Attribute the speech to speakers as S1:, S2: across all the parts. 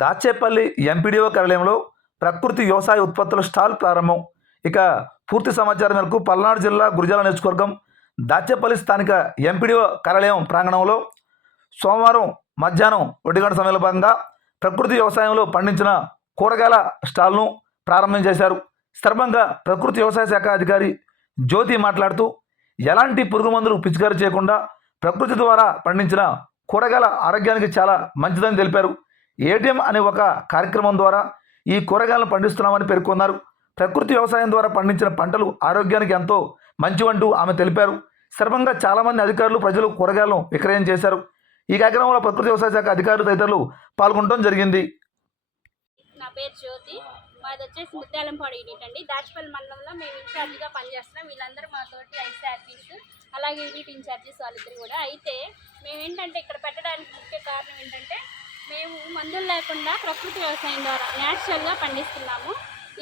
S1: Dachepalli MPDO కార్యాలయంలో ప్రకృతి వ్యవసాయ ఉత్పత్తుల స్టాల్ ప్రారంభం. ఇక పూర్తి సమాచారం మేరకు పల్నాడు జిల్లా గురిజాల నియోజకవర్గం దాచేపల్లి స్థానిక ఎంపీడీఓ కార్యాలయం ప్రాంగణంలో సోమవారం మధ్యాహ్నం ఒంటి గంట సమయంలో భాగంగా ప్రకృతి వ్యవసాయంలో పండించిన కూరగాయల స్టాల్ను ప్రారంభం చేశారు. సందర్భంగా ప్రకృతి వ్యవసాయ శాఖ అధికారి జ్యోతి మాట్లాడుతూ ఎలాంటి పురుగు మందులు పిచికారీ చేయకుండా ప్రకృతి ద్వారా పండించిన కూరగాయల ఆరోగ్యానికి చాలా మంచిదని తెలిపారు. ఏటీఎం అనే ఒక కార్యక్రమం ద్వారా ఈ కూరగాయలను పండిస్తున్నామని పేర్కొన్నారు. ప్రకృతి వ్యవసాయం ద్వారా పండించిన పంటలు ఆరోగ్యానికి ఎంతో మంచివంటూ ఆమె తెలిపారు. సర్వంగా చాలామంది అధికారులు ప్రజలు కూరగాయలను విక్రయం చేశారు. ఈ కార్యక్రమంలో ప్రకృతి వ్యవసాయ శాఖ అధికారులు తదితరులు పాల్గొనడం జరిగింది.
S2: నా పేరు జ్యోతి. మాది వచ్చేసి ముత్యాలంపాడు యూనిట్ అండి. దాచిపల్లి మండలంలో మేము ఇన్ఛార్జిగా పనిచేస్తున్నాం. వీళ్ళందరూ మా తోటి ఐసీఆర్పీస్ అలాగే యూనిట్ ఇన్ఛార్జెస్ వాళ్ళిద్దరు కూడా. అయితే మేము ఏంటంటే ఇక్కడ పెట్టడానికి ముఖ్య కారణం ఏంటంటే మేము మందులు లేకుండా ప్రకృతి వ్యవసాయం ద్వారా న్యాచురల్గా పండిస్తున్నాము.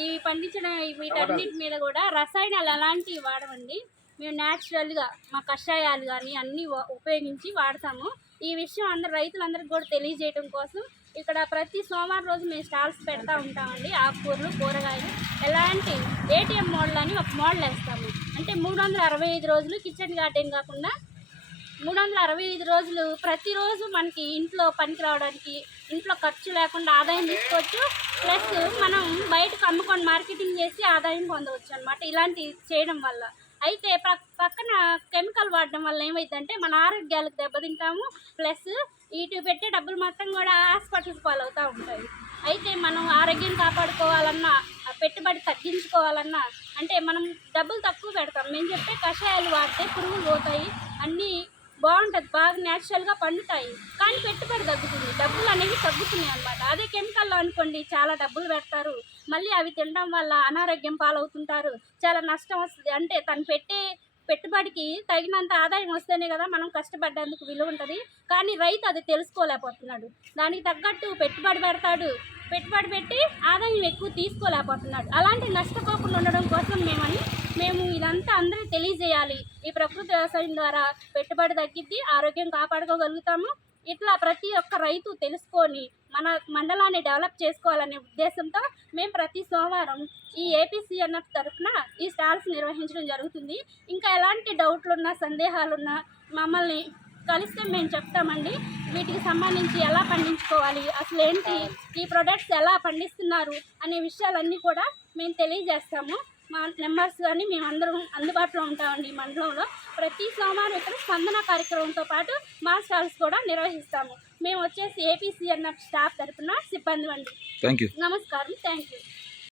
S2: ఈ పండించిన వీటన్నిటి మీద కూడా రసాయనాలు అలాంటివి వాడమండి మేము న్యాచురల్గా మా కషాయాలు కానీ అన్నీ ఉపయోగించి వాడతాము. ఈ విషయం అందరు రైతులందరికీ కూడా తెలియజేయడం కోసం ఇక్కడ ప్రతి సోమవారం రోజు మేము స్టాల్స్ పెడతా ఉంటామండి. ఆకుకూరలు కూరగాయలు. ఎలాంటి ఏటీఎం మోడల్ అని ఒక మోడల్ వేస్తాము. అంటే మూడు వందల అరవై ఐదు రోజులు కిచెన్ గార్డెన్ కాకుండా మూడు వందల అరవై ఐదు రోజులు ప్రతిరోజు మనకి ఇంట్లో పనికి రావడానికి ఇంట్లో ఖర్చు లేకుండా ఆదాయం తీసుకోవచ్చు. ప్లస్ మనం బయటకు అమ్ముకొని మార్కెటింగ్ చేసి ఆదాయం పొందవచ్చు అనమాట ఇలాంటి చేయడం వల్ల. అయితే పక్కన కెమికల్ వాడడం వల్ల ఏమైందంటే మన ఆరోగ్యాలకు దెబ్బతింటాము. ప్లస్ ఇటు పెట్టే డబ్బులు మొత్తం కూడా హాస్పిటల్స్ పాలవుతూ ఉంటాయి. అయితే మనం ఆరోగ్యం కాపాడుకోవాలన్నా పెట్టుబడి తగ్గించుకోవాలన్నా అంటే మనం డబ్బులు తక్కువ పెడతాం. మేము చెప్పే కషాయాలు వాడితే పురుగులు పోతాయి. అన్నీ బాగుంటుంది బాగా న్యాచురల్గా పండుతాయి. కానీ పెట్టుబడి తగ్గుతుంది. డబ్బులు అనేవి తగ్గుతున్నాయి అన్నమాట. అదే కెమికల్లో అనుకోండి చాలా డబ్బులు పెడతారు. మళ్ళీ అవి తినడం వల్ల అనారోగ్యం పాలవుతుంటారు. చాలా నష్టం వస్తుంది. అంటే తను పెట్టే పెట్టుబడికి తగినంత ఆదాయం వస్తేనే కదా మనం కష్టపడ్డందుకు విలువ ఉంటుంది. కానీ రైతు అది తెలుసుకోలేకపోతున్నాడు. దానికి తగ్గట్టు పెట్టుబడి పెడతాడు. పెట్టుబడి పెట్టి ఆదాయం ఎక్కువ తీసుకోలేకపోతున్నాడు. అలాంటి నష్టపోకుండా ఉండడం కోసం మేమని మేము ఇదంతా అందరూ తెలియజేయాలి. ఈ ప్రకృతి వ్యవసాయం ద్వారా పెట్టుబడి తగ్గిద్ది ఆరోగ్యం కాపాడుకోగలుగుతాము. ఇట్లా ప్రతి ఒక్క రైతు తెలుసుకొని మన మండలాన్ని డెవలప్ చేసుకోవాలనే ఉద్దేశంతో మేము ప్రతి సోమవారం ఈ ఏపీసీఎన్ఎఫ్ తరఫున ఈ స్టాల్స్ నిర్వహించడం జరుగుతుంది. ఇంకా ఎలాంటి డౌట్లున్నా సందేహాలున్నా మమ్మల్ని కలిస్తే మేము చెప్తామండి. వీటికి సంబంధించి ఎలా పండించుకోవాలి అసలు ఏంటి ఈ ప్రొడక్ట్స్ ఎలా పండిస్తున్నారు అనే విషయాలన్నీ కూడా మేము తెలియజేస్తాము. మా నెంబర్స్ కానీ మేమందరం అందుబాటులో ఉంటామండి ఈ మండలంలో. ప్రతి సోమవారం ఇక్కడ స్పందన కార్యక్రమంతో పాటు మా స్టాల్స్ కూడా నిర్వహిస్తాము. మేము వచ్చేసి ఏపీసీఎన్ఎఫ్ స్టాఫ్ తరపున సిబ్బంది అండి నమస్కారం. Thank you